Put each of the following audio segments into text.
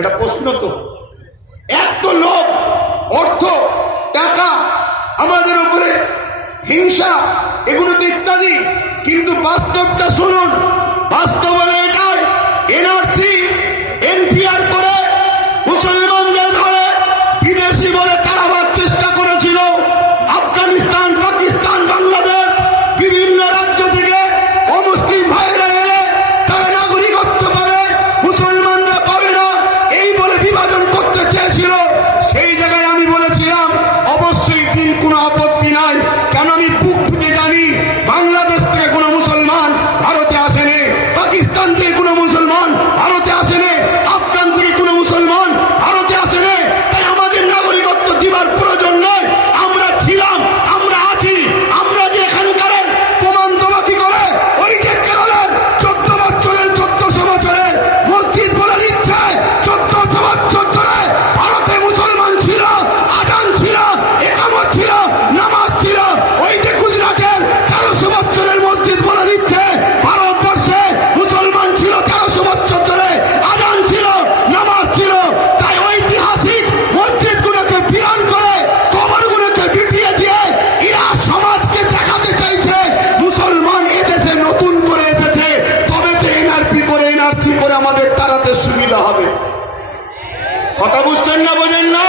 এটা প্রশ্ন তো। এত লোক অর্থ, টাকা আমাদের উপরে, হিংসা, এগুলো তো ইত্যাদি। কিন্তু বাস্তবটা শুনুন, বাস্তব এটাই। এনআরসি, এনপিআর করে করে আমাদের তাড়াতে সুবিধা হবে। কথা বুঝছেন না বোঝেন না?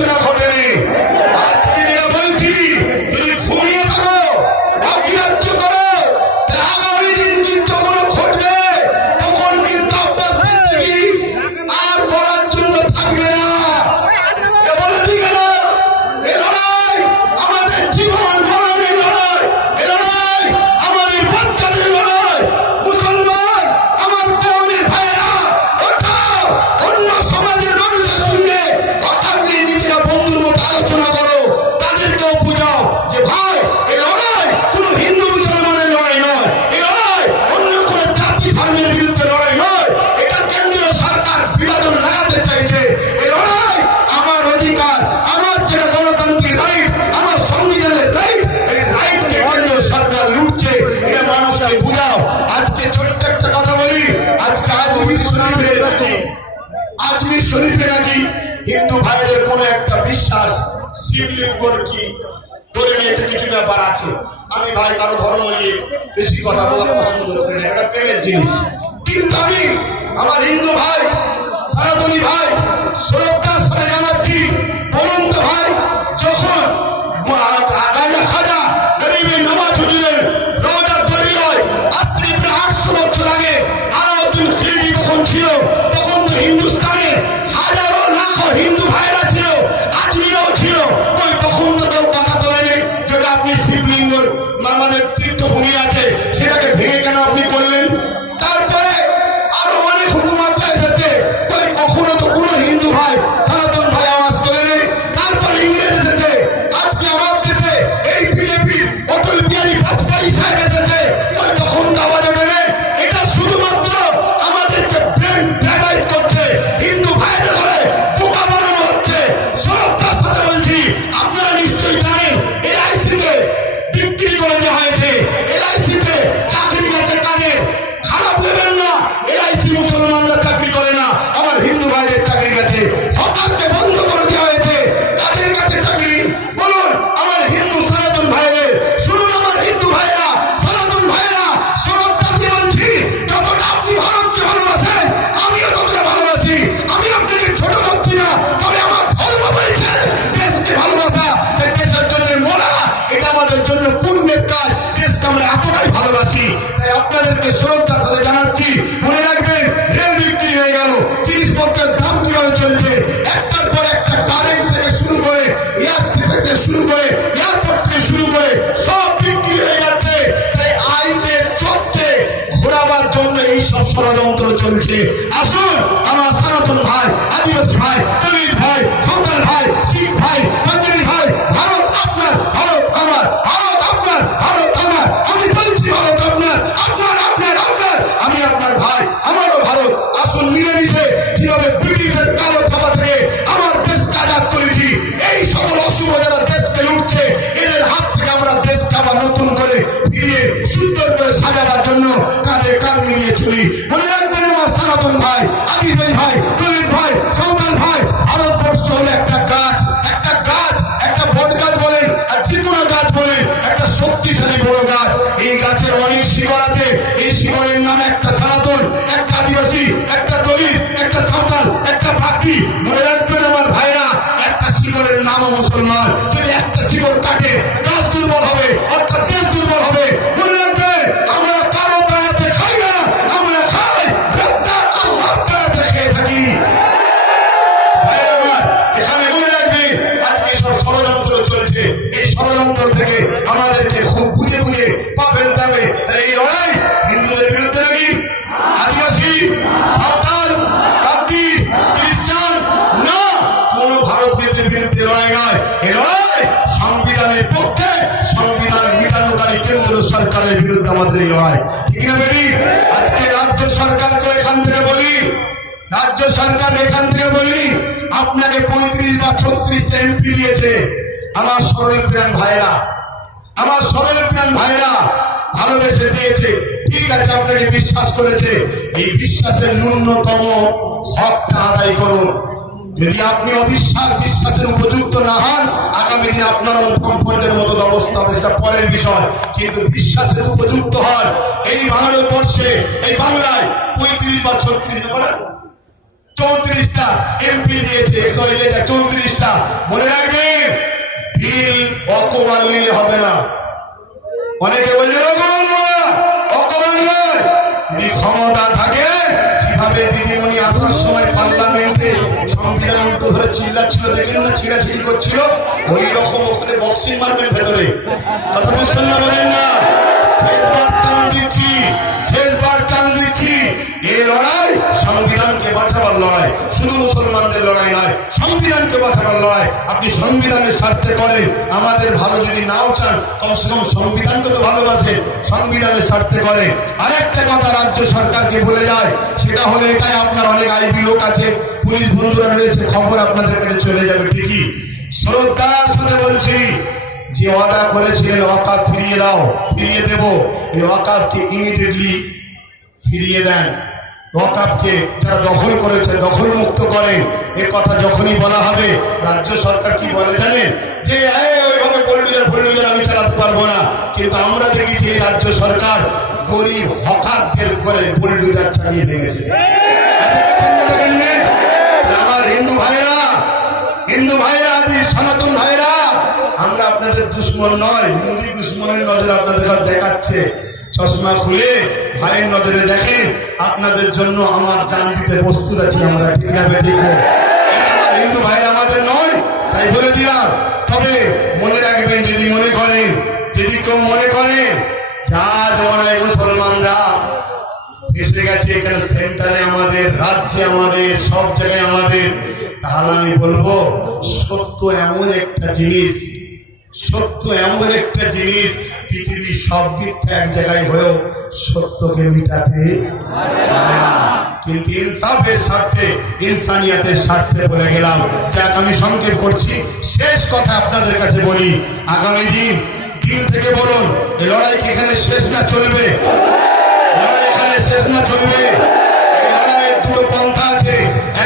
আলোচনা তিন লোকর কি? ধর্মীয় একটা কিছু ব্যাপার আছে। আমি ভাই কারও ধর্ম নিয়ে বেশি কথা বলা পছন্দ করি না, এটা প্রেমের জিনিস। কিন্তু আমি আমার হিন্দু ভাই সারাতলি ভাই সুরতার সাথে জানাচ্ছি অনন্ত ভাই, যখন গাজা খাজা গরিবের নামাজ হুজুরের রোজা তৈরি হয়, আজ থেকে প্রায় আটশো বছর আগে আলাউদ্দিন খিলজি তখন ছিল এই সব ষড়যন্ত্র চলছে। আসুন, আমার সনাতন ভাই, আদিবাসী ভাই, দলিত ভাই সাঁওতাল ভাই, শিখ ভাই সনাতন ভাই, আদিবাসী ভাই, দলিত ভাই সাঁওতাল ভাই, ভারতবর্ষ হলো একটা গাছ একটা গাছ, একটা বট গাছ বলেন, আর যে গাছ বলেন, একটা শক্তিশালী বড় গাছ। এই গাছের অনেক শিকড় আছে, এই শিকড়ের নাম একটা সনাতন, একটা আদিবাসী, একটা দলিত, একটা সাঁওতাল একটা বাকি মনে রাখবেন আমার ভাইরা, একটা শিকড়ের নামও মুসলমান। যদি একটা শিকড় কাটে, গাছ দুর্বল হবে, অর্থাৎ দেশ দুর্বল হবে সংবিধান কেন্দ্র সরকারের বিরুদ্ধে আমাদের লড়াই। ঠিক বেটি? আজকে রাজ্য সরকারকে এখান থেকে বলি, রাজ্য সরকার এখান থেকে বলি, আপনাকে পঁয়ত্রিশ বা ছত্রিশটা এমপি দিয়েছে আমার সরল প্রাণ ভাইরা। আমার সরল প্রাণ ভাইরা ভালোবেসে দিয়েছে। ঠিক আছে, আপনাকে বিশ্বাস করেছে, এই বিশ্বাসের ন্যূনতম হকটা আদায় করুন। যদি আপনি অবিশ্বাস বিশ্বাসের উপযুক্ত না হন, আগামী দিন আপনার মুখ্যমন্ত্রীর মতো অবস্থা হবে সেটা পরের বিষয়। কিন্তু বিশ্বাসের উপযুক্ত হন। এই ভারতবর্ষে, এই বাংলায় পঁয়ত্রিশ বা ছত্রিশ করা চৌত্রিশটা এমপি দিয়েছে চৌত্রিশটা। মনে রাখবেন, বিল অকমান নিলে হবে না। অনেকে বলছে নয় অকমান নয় যদি ক্ষমতা থাকে, যেভাবে দিদিমণি আসার সময় পার্লামেন্টে সংবিধান উল্টো ধরে চিল্লাচ্ছিল, দেখলেন না ছিঁড়াছিড়ি করছিল, ওই রকম ওখানে বক্সিং মারবেন ভেতরে। কথা বুঝছেন না বলেন না? শেষবার চান্স দিচ্ছি, শেষবার চান্স দিচ্ছি। এই লড়াই সংবিধানকে বাঁচাবার লড়াই, শুধু মুসলমানদের লড়াই নয়, সংবিধানকে বাঁচাবার লড়াই। আপনি সংবিধানের স্বার্থে করেন, আমাদের ভালো যদি নাও চান, কমসে কম সংবিধানকে তো ভালোবাসে, সংবিধানের স্বার্থে করেন। আরেকটা কথা রাজ্য সরকারকে বলে যায়, সেটা হলে এটাই আপনার অনেক আইবি লোক আছে, পুলিশ বন্ধুরা রয়েছে, খবর আপনাদের কাছে চলে যাবে ঠিকই। শ্রদ্ধার সাথে বলছি যে ওয়াদা করেছিলেন ওয়াকাফ ফিরিয়ে দাও, ফিরিয়ে দেব। এই ওয়াকাফকে ইমিডিয়েটলি ফিরিয়ে দেন। ওয়াকাফকে যারা দখল করেছে দখল মুক্ত করেন এ কথা যখনই বলা হবে, রাজ্য সরকার কি বলে জানেন? যে, এই, ওইভাবে পলিটিক্যাল পলিটিক্যাল আমি চালাতে পারব না। কিন্তু আমরা দেখি যে, এই রাজ্য সরকার গরিব হকারদের করে পলিটিক্যাল চালিয়ে ভেঙেছে। আমার হিন্দু ভাইরা হিন্দু ভাইরা, আদি সনাতন ভাইরা, আমরা আপনাদের দুশ্মন নয়, মোদি দুশ্মনের নজর আপনাদের দেখাচ্ছে। চশমা খুলে ভাইয়ের নজরে দেখেন, আপনাদের জন্য আমার জান দিতে প্রস্তুত আছি আমরা, ঠিক না ঠিক হিন্দু ভাইরা আমাদের নয়, তাই বলে দিলাম। তবে মনে রাখবেন, যদি মনে করেন, যদি কেউ মনে করেন যা মনে মুসলমানরা এসে গেছে, এখানে সেন্টারে আমাদের, রাজ্যে আমাদের, সব জায়গায় আমাদের তাহলে আমি বলব, সত্য এমন একটা জিনিস, সত্য এমন একটা জিনিস, পৃথিবীর সব মিথ্যা এক জায়গায় হয়েও সত্যকে মিটাতে কিন্তু ইনসাফের স্বার্থে, ইনসানিয়াতের স্বার্থে বলে গেলাম, যাক আমি সংক্ষেপ করছি, শেষ কথা আপনাদের কাছে বলি, আগামী দিন দিন থেকে বলুন এই লড়াই কি এখানে শেষ না চলবে? লড়াই এখানে শেষ না চলবে? দুটো পন্থা আছে।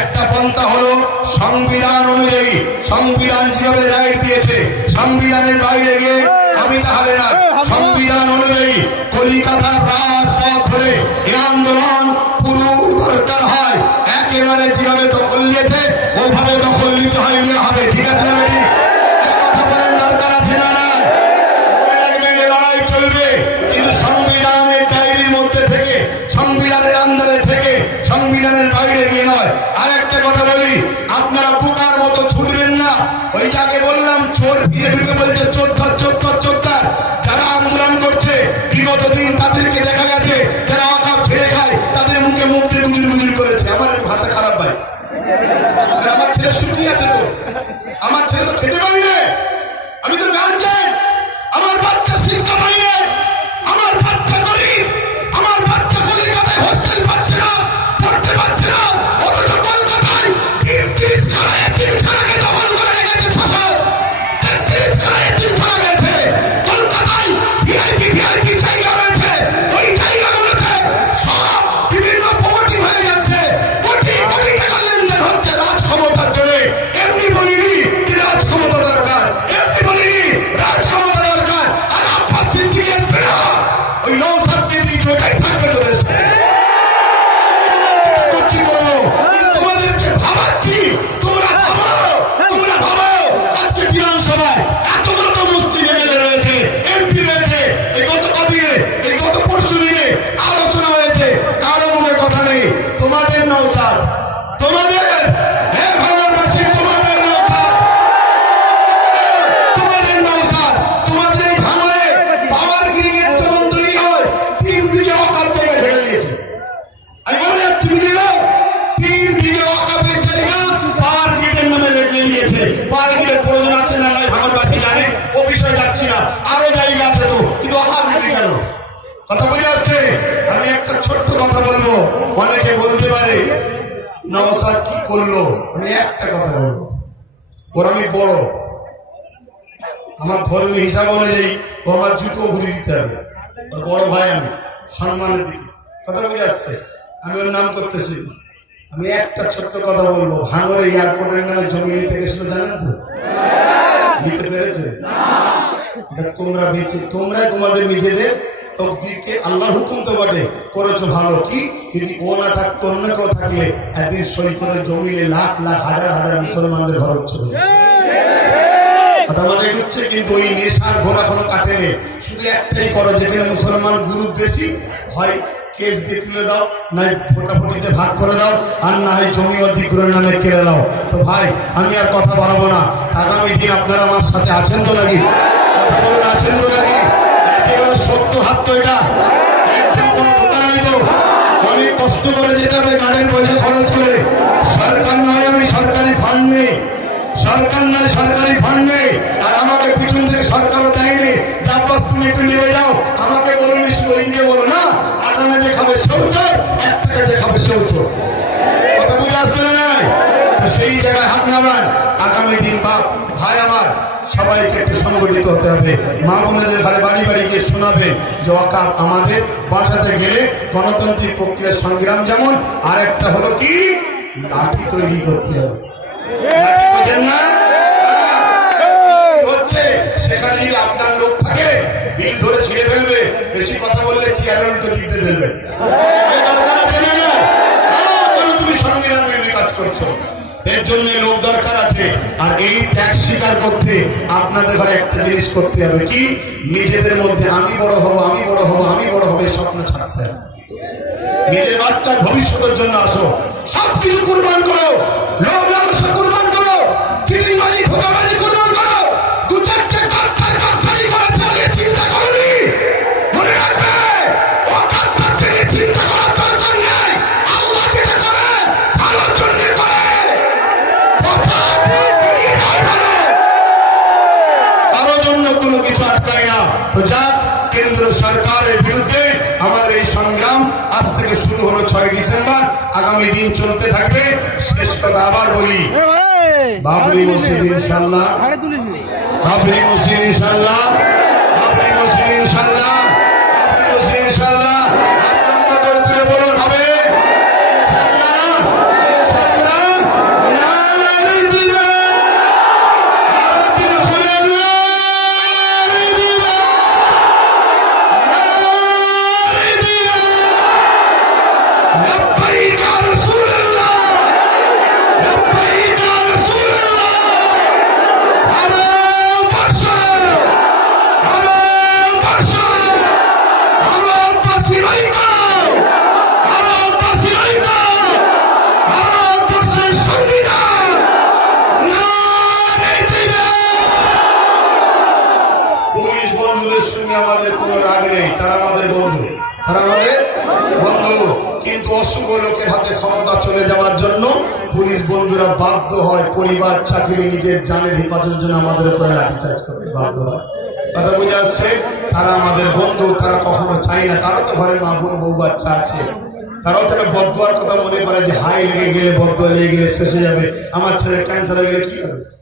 একটা পন্থা হলো সংবিধান অনুযায়ী, সংবিধান যেভাবে রাইট দিয়েছে, সংবিধানের বাইরে গিয়ে আমি তাহলে না, সংবিধান অনুযায়ী কলিকাতার রাজপথ ধরে এই আন্দোলন পুরো দরকার হয়। একেবারে যেভাবে দখল নিয়েছে, ওভাবে দখল নিতে হয় হবে। ঠিক আছে না বেটি? সংবিধানের ডায়েরির মধ্যে থেকে, সংবিধানের আন্দারে সংবিধানের বাইরে গিয়ে নয়। আর একটা কথা বলি, আপনারা পোকার মতো ছুটবেন না। ওই যে আগে বললাম, চোর ফিরে ঢুকে বলছে ধর, চোর ধর যারা আন্দোলন করছে, বিগত দিন তাদেরকে দেখা গেছে, যারা অকাপ ছেড়ে খায়, তাদের মুখে মুখ দিয়ে গুজুর গুজুর করেছে। আমার একটু ভাষা খারাপ ভাই। আমার ছেলে সুখী আছে তো। আমার ছেলে তো খেতে পারি না। আমি তো গার্জেন আমার বাচ্চা শিক্ষা পাই না। আমার বাচ্চা অনেকে বলতে পারে, নওসাদ কি করল? আমি একটা কথা বলব। ওর আমি বড়। আমার ধর্মীয় হিসাব অনুযায়ী ও আমার জুতো ঘুরে দিতে হবে। ওর বড় ভাই আমি, সম্মানের দিকে। কথা বুঝে আসছে? আমি ওর নাম করতেছি। আমি একটা ছোট্ট কথা বলব। ভাঙরে এয়ারপোর্টের নামে জমি নিতে গেছিল, জানেন তো? নিতে পেরেছে? এটা তোমরা বেঁচে তোমরা তোমাদের নিজেদের তকদিরকে আল্লাহর হুকুম তো বটে। করেছ ভালো কি? যদি ও না থাকতো, অন্য কেউ থাকলে একদিন সই করে জমিলে লাখ লাখ, হাজার হাজার মুসলমানদের ঘর হচ্ছে মুসলমান দিয়ে তুলে দাও ভাগ করে দাও, আর না হয় জমি দাও তো ভাই, আমি আর না। আগামী দিন আপনারা আমার সাথে আছেন তো নাকি? কথা বলুন, আছেন তো নাকি? একেবারে সত্য হাত এটা। একদম কোনো তো অনেক কষ্ট করে যেতে হবে পয়সা খরচ করে। সরকার নয় আমি, সরকারি ফান্ড নেই। সরকার নয়, সরকারি ফান্ড নেই। আর আমাকে পিছন থেকে সরকারও দেয়নি। চাপবাস তুমি একটু নেমে যাও। আমাকে বলো ওইদিকে বলো না। আটানা যে খাবে শৌচর, এক টাকা যে কথা বুঝে আসছে না সেই জায়গায় হাত নামান। আগামী দিন বাপ, ভাই আমার সবাইকে একটু সংগঠিত হতে হবে। মা বোনেদের ঘরে বাড়ি বাড়ি গিয়ে শোনাবেন যে অকাপ আমাদের বাঁচাতে গেলে গণতান্ত্রিক প্রক্রিয়ার সংগ্রাম যেমন আর একটা হলো কি? লাঠি তৈরি করতে হবে। বোঝেন না? হ্যাঁ। হচ্ছে সেখানে যদি আপনার লোক থাকে বিল ধরে ছিঁড়ে ফেলবে বেশি কথা বললে চেয়ারের উল্টো দিতে দেবে। দরকার আছে না হ্যাঁ, তুমি সংবিধান বিরোধী কাজ করছ? এর জন্য লোক দরকার আছে। আর এই ত্যাগ স্বীকার করতে আপনাদের ঘরে একটা জিনিস করতে হবে কি? নিজেদের মধ্যে আমি বড় হব, আমি বড় হব, আমি বড় হব, এই স্বপ্ন ছাড়তে হবে। নিজের বাচ্চার ভবিষ্যতের জন্য আসো। সব কিছু কুরবান করো। লোভ লালসা কুরবান করো। চিটিংবাজি ধোকাবাজি কোরবান করো। দু চারটে বাবরি মসজিদ ইনশাল্লাহ বাবরি মসজিদ ইনশাল্লাহ নিজের হেফাজতের জন্য আমাদের উপরে লাঠিচার্জ করতে বাধ্য হয়। কথা বুঝে আসছে? তারা আমাদের বন্ধু, তারা কখনো চায় না। তারা তো ঘরে মা বোন, বউ বাচ্চা আছে। তারাও তো বদুয়ার কথা মনে করে যে হাই লেগে গেলে বদুয়া লেগে গেলে শেষ হয়ে যাবে। আমার ছেলে ক্যান্সার হয়ে গেলে কি হবে?